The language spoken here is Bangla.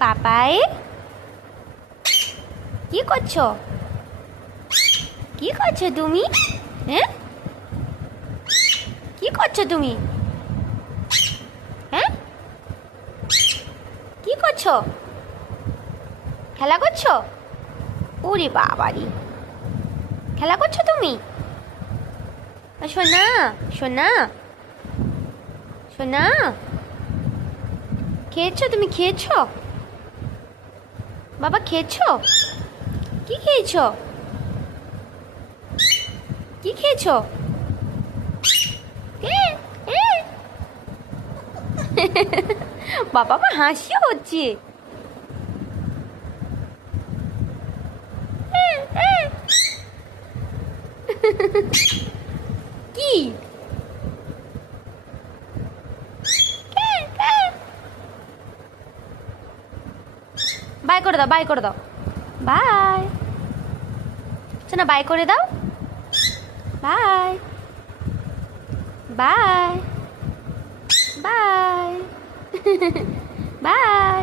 পাপাই কি করছো? কি করছো তুমি? হ্যাঁ, কি করছো তুমি? হ্যাঁ, কি করছো? খেলা করছো? ওরে বাবারি, খেলা করছো তুমি? সোনা, সোনা, সোনা, খেয়েছো? তুমি খেয়েছো? বাবা খেয়েছো? কি খেয়েছো? কি খেয়েছো? এ, এ। বাবা মা হাসিও হচ্ছে। কি? বাই করে দাও, বাই করে দাও, বাই। শোনা, বাই করে দাও, বাই, বাই, বাই, বাই।